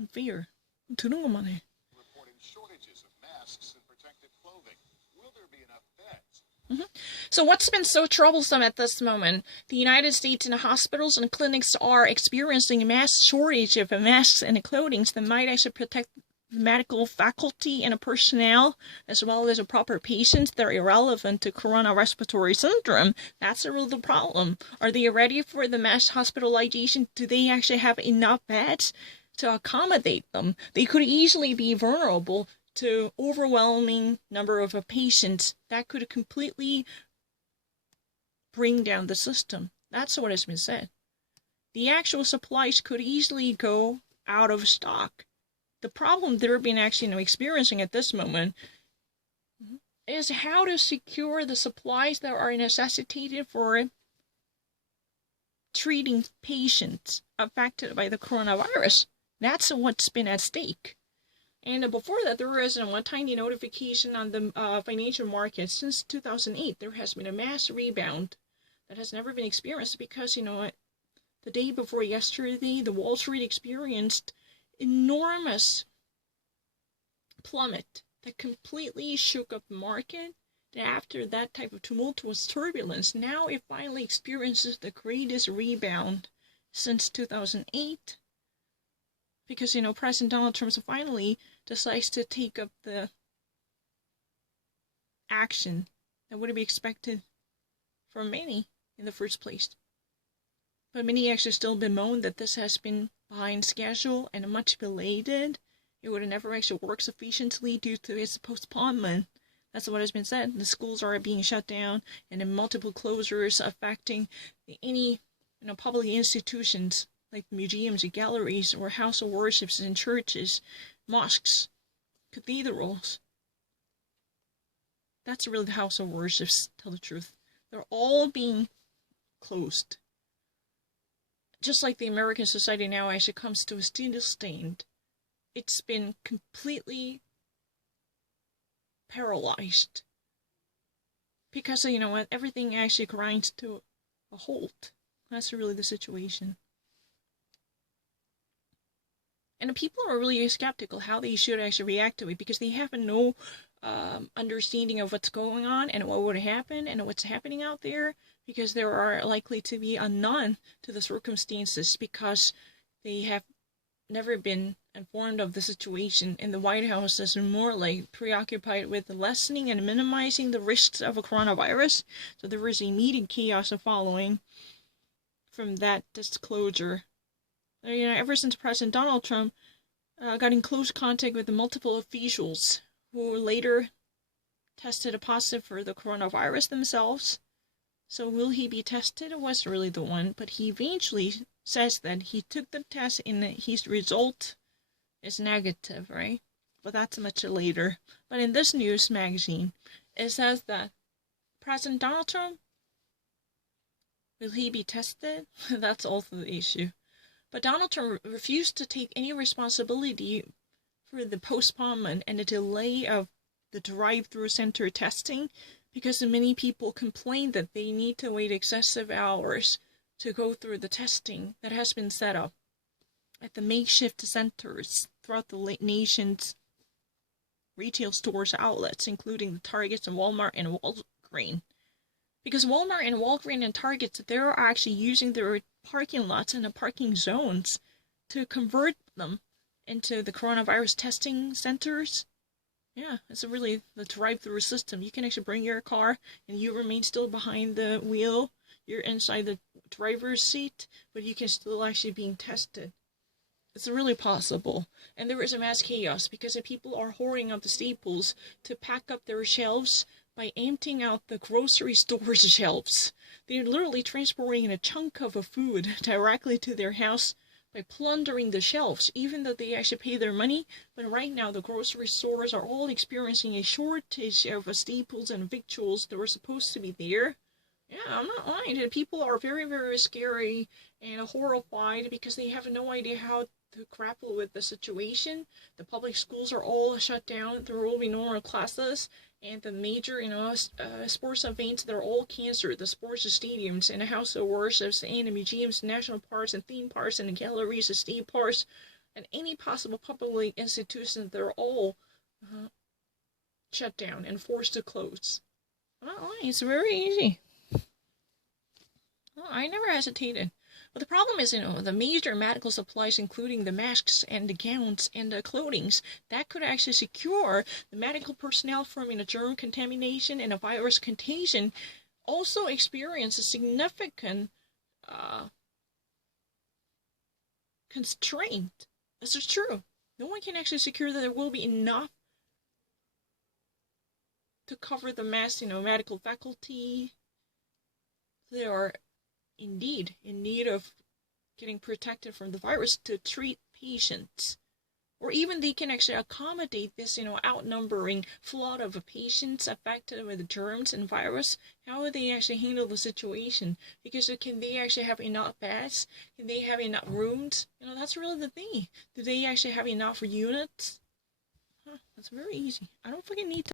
unfair. 들은 것만 해. Reporting shortages of masks and protective clothing. Will there be enough beds? So what's been so troublesome at this moment? The United States and the hospitals and clinics are experiencing a mass shortage of masks and clothing that might actually protect the medical faculty and the personnel, as well as the proper patients that are irrelevant to coronary respiratory syndrome. That's a real problem. Are they ready for the mass hospitalization? Do they actually have enough beds to accommodate them? They could easily be vulnerable to overwhelming number of patients that could completely bring down the system. That's what has been said. The actual supplies could easily go out of stock. The problem they're been actually experiencing at this moment is how to secure the supplies that are necessitated for treating patients affected by the coronavirus. That's what's been at stake. And before that, there was one tiny notification on the financial markets. Since 2008, there has been a mass rebound that has never been experienced because, the day before yesterday, the Wall Street experienced enormous plummet that completely shook up the market. And after that type of tumultuous turbulence, now it finally experiences the greatest rebound since 2008. Because, President Donald Trump finally decides to take up the action that would be expected from many in the first place. But many actually still bemoan that this has been behind schedule and much belated. It would have never actually worked sufficiently due to its postponement. That's what has been said. The schools are being shut down and then multiple closures affecting any public institutions like museums and galleries or house of worships and churches, mosques, cathedrals. That's really the house of worships, tell the truth. They're all being closed. Just like the American society now actually comes to a standstill, it's been completely paralyzed. Because, everything actually grinds to a halt. That's really the situation. And the people are really skeptical how they should actually react to it because they have no understanding of what's going on and what would happen and what's happening out there, because there are likely to be unknown to the circumstances because they have never been informed of the situation, and the White House is more like preoccupied with lessening and minimizing the risks of a coronavirus. So there was immediate chaos following from that disclosure. Ever since President Donald Trump got in close contact with the multiple officials who later tested positive for the coronavirus themselves. So will he be tested? It was really the one, but he eventually says that he took the test and his result is negative, right? But that's much later. But in this news magazine, it says that President Donald Trump, will he be tested? That's also the issue. But Donald Trump refused to take any responsibility for the postponement and the delay of the drive-through center testing because many people complained that they need to wait excessive hours to go through the testing that has been set up at the makeshift centers throughout the nation's retail stores outlets, including the Targets and Walmart and Walgreens. Because Walmart and Walgreens and Targets, they're actually using their parking lots and the parking zones to convert them into the coronavirus testing centers. Yeah, it's really the drive-through system. You can actually bring your car and you remain still behind the wheel. You're inside the driver's seat, but you can still actually being tested. It's really possible. And there is a mass chaos because the people are hoarding up the staples to pack up their shelves by emptying out the grocery store's shelves. They're literally transporting a chunk of a food directly to their house by plundering the shelves, even though they actually pay their money. But right now, the grocery stores are all experiencing a shortage of staples and victuals that were supposed to be there. Yeah, I'm not lying. The people are very, very scary and horrified because they have no idea how to grapple with the situation. The public schools are all shut down. There will be no more classes. And the major, sports events, they're all canceled. The sports stadiums and the house of worships and the museums, national parks and theme parks and the galleries, the state parks, and any possible public institutions, they're all shut down and forced to close. Well, it's very easy. Well, I never hesitated. But the problem is, the major medical supplies, including the masks and the gowns and the clothings, that could actually secure the medical personnel from germ contamination and a virus contagion, also experience a significant constraint. This is true. No one can actually secure that there will be enough to cover the mass, medical faculty. They are indeed in need of getting protected from the virus to treat patients. Or even they can actually accommodate this, outnumbering flood of patients affected with germs and virus. How would they actually handle the situation? Because can they actually have enough beds? Can they have enough rooms? That's really the thing. Do they actually have enough units? That's very easy. I don't fucking need to